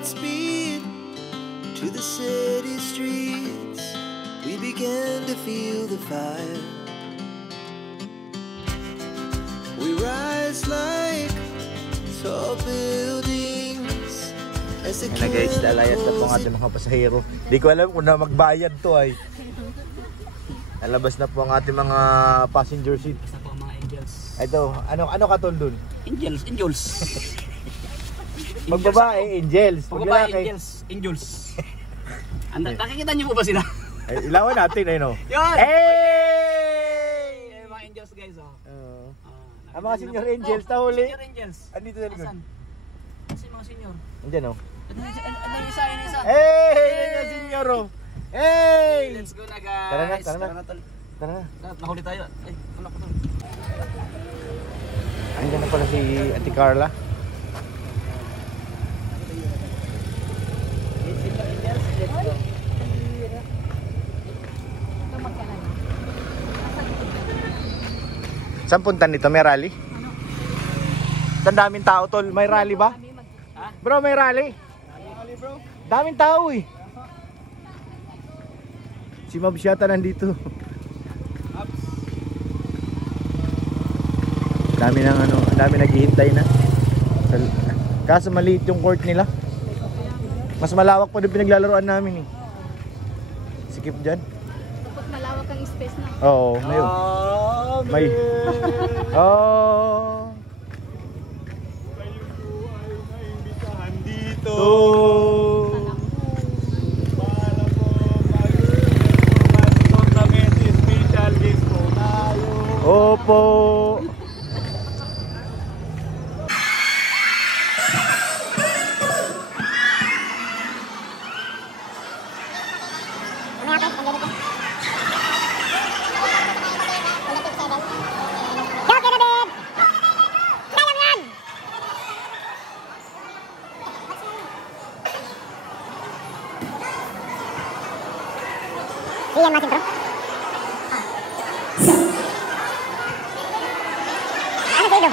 Godspeed to the city streets. We began to feel the fire. We rise like tall buildings as the guys, lalayas na po ang ating mga pasahero. Di ko alam kung na magbayad to ay. Nalabas na po ang ating mga passenger seat. Basta po mga angels. Ito, ano katol dun? Angels. Pag babae, angels. Pag lalaki, angels. Nakikita niyo po ba sila? ay, ilawan natin ay no. Yun! Hey! Mga angels guys oh. Ang mga senior angels nahuli. Senior angels. Andito na likod. Kasi mga senior. Andiyan oh. Ano isa. Hey! Yan yung senior oh. Hey! Let's go na guys. Tara na. Tara na. Nahuli tayo. Ay, anak ko to. Andiyan na pala si Ate Carla. Saan punta nito? May rally? Ang daming tao tol. May rally ba? Bro, may rally. Daming tao eh. Si Mabs yata nandito. Dami nang dami naghihintay na. Kaso maliit yung court nila. Mas malawak pa din pinaglalaroan namin eh. Sikip dyan. Dapat malawak ang space na. Oo, ngayon. May. Oh. Dito. Para po mag-tournament special guest po tayo. Opo. Iyan masih bro. Ano kayo?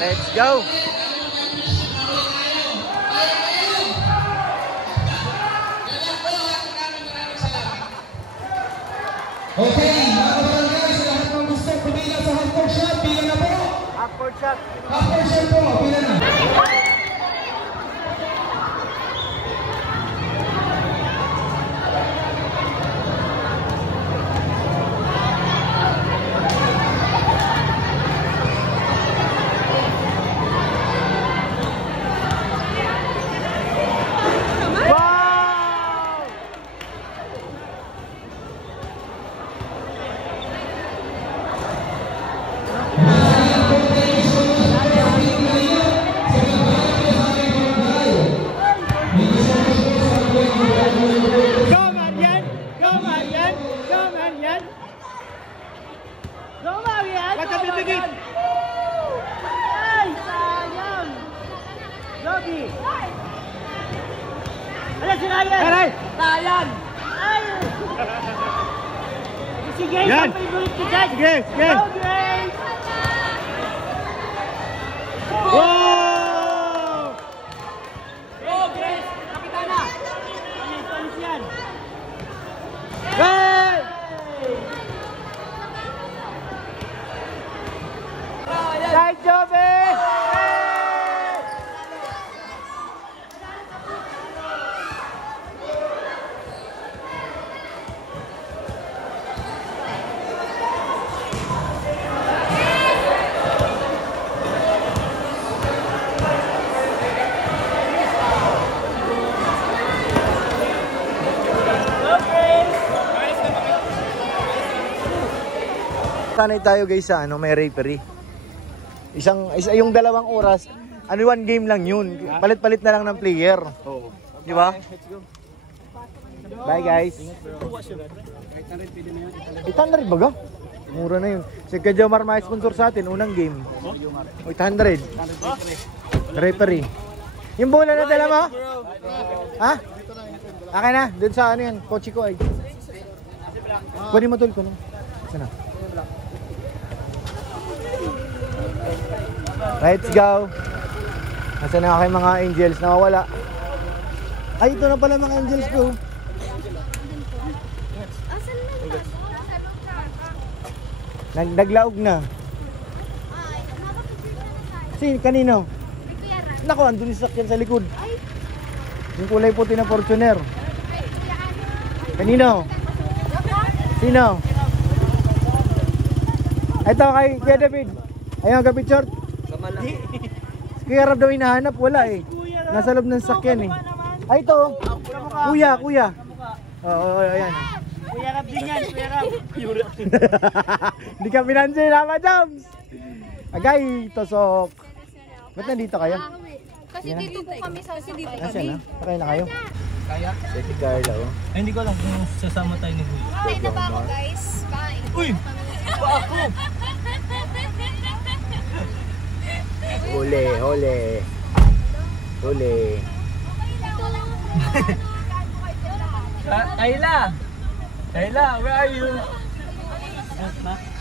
Let's go! Okay, mga barangay, sa lahat ng gusto pumilang sa half-court shot, pila na po. Half-court shot. Half-court shot po, pila na. Sige, yan! Sige, sige! Wow! Go, Grace! Kapitana! Panis yan! Hey! Side job eh! Sanay tayo guys sa may referee. Yung 2 oras, 1 game lang yun. Palit-palit na lang ng player. Oo. Di ba? Bye guys. 800 baga? Mura na yun. Si Kajamar may sponsor sa atin, unang game. 800. Referee. Yung bola na dala mo? Ha? Akin na, dun sa ano yan, kotse ko ay. Pwede mo tol ko no? Sana. Let's go. Nasaan na kayo mga angels? Nawawala. Ay, ito na pala mga angels ko. Naglaog na. Kanino? Nako, andun yung sasakyan sa likod. Yung kulay puti na Fortuner. Kanino? Sino? Ito kay Kuya David. Ayun, kapit short. Kuya Rab daw hinahanap, wala eh. Nasa loob ng sasakyan eh. Ay, ito. Kuya. Oo, ayan. Kuya Rab din yan, Kuya Rab. Hindi ka pinansin, Mama Jams. Agay, tosok. Ba't nandito kayo? Kasi dito po kami sa dito. Nasaan na? Sakay na kayo? Kaya? Si Carla, oh. Ay, hindi ko alam kung sasama tayo ni Kuya. Kain na ba ako, guys? Kain. Uy! Pa ako! Huli. Kayla, where are you?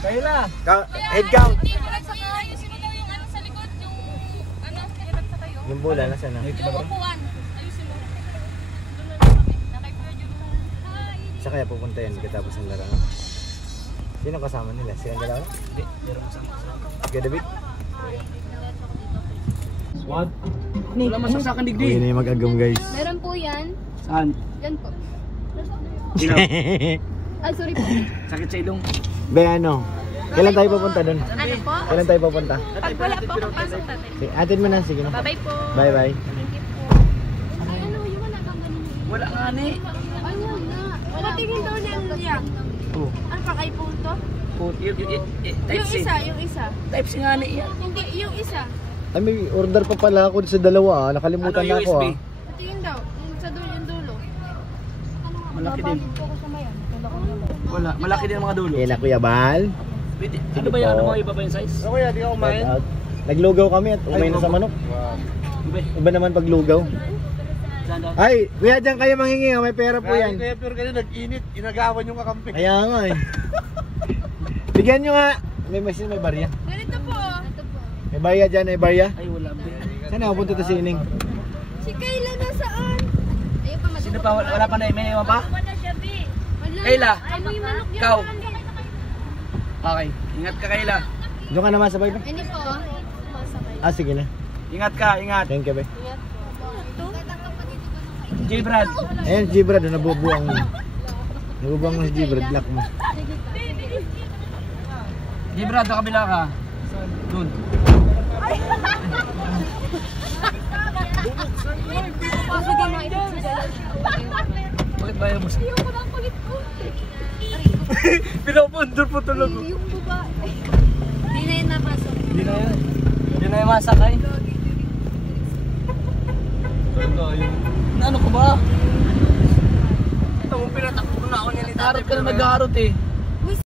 Kayla! Head count. Ayusin mo daw yung ano sa likod, yung ano, hirap sa kayo. Yung bola, nasaan na? Yung upuan. Ayusin mo. Sa kaya pupunta yan, katapos ng laro. Sino kasama nila? Sila dalawa? Hindi, meron ko sa Kuya David? What? Wala masasakan Uy, digdi. na yung mag-agam, guys. Meron po yan. Saan? Yan po. Ilaw. Ay, sorry po. Sakit sa ilong. Be, ano? Kailan tayo pupunta doon? Ano po? Kailan tayo pupunta? Pag wala po akong pasok natin. Sige, atin mo na, sige na. Bye-bye po. Bye-bye. Thank you po. Ay, ano, yung wala kang ganun. Wala nga ni. Ay, wala. Patingin daw niya. Oh. Ano pang iPhone to? Type C. Yung isa. Type C nga ni. Hindi, yung isa. Ay, may order pa pala ako sa dalawa, ah. Nakalimutan Ano, na ako, USB? ah. Patingin daw. Yung sa dulo, yung dulo. Malaki din. Wala, malaki din ang mga dulo. Yan na, Kuya Bal. Wait, ano ba yan? Ano mga iba ba yung size? Ako yan, di ako kumain. Shout out. Naglugaw kami at umay na sa manok. Iba. Iba naman pag lugaw. Saan daw? Ay, kuya, dyan kayo manghingi, ah. May pera po yan. Kaya pure kayo, nag-init. Inagawan yung kakampi. Kaya nga eh. Bigyan nyo nga. May machine, may barya. Ganito po. Ito po. May barya dyan, may barya. Ay, wala. Saan ako punta to si Ining? Si Kayla nasaan? Ayun pa, Sino pa? Wala pa na? May iwan pa? Wala siya, B. Wala. Kayla. Ay, may manok yan. Ikaw. Okay. Ingat ka, Kayla. Diyan ka naman sabay ba? Ano po? Ah, sige na. Ingat ka, ingat. Thank you, be. J. Brad. Ayan, G-Brad, nabubuang mo. Nabubuang mo si G-Brad, lock mo. J. Brad, sa kabila ka. Doon. Kasi di na ito sa Bakit ba yung musa? Yung parang kulit ko. Pinapundor po tulog. Yung babae. Di na yun napasok. Hindi na yan. Yun na yung masakay. Ano ko ba? Ito mo pinatakbo na ako niya ni tatay. Harot ka na nag-harot eh.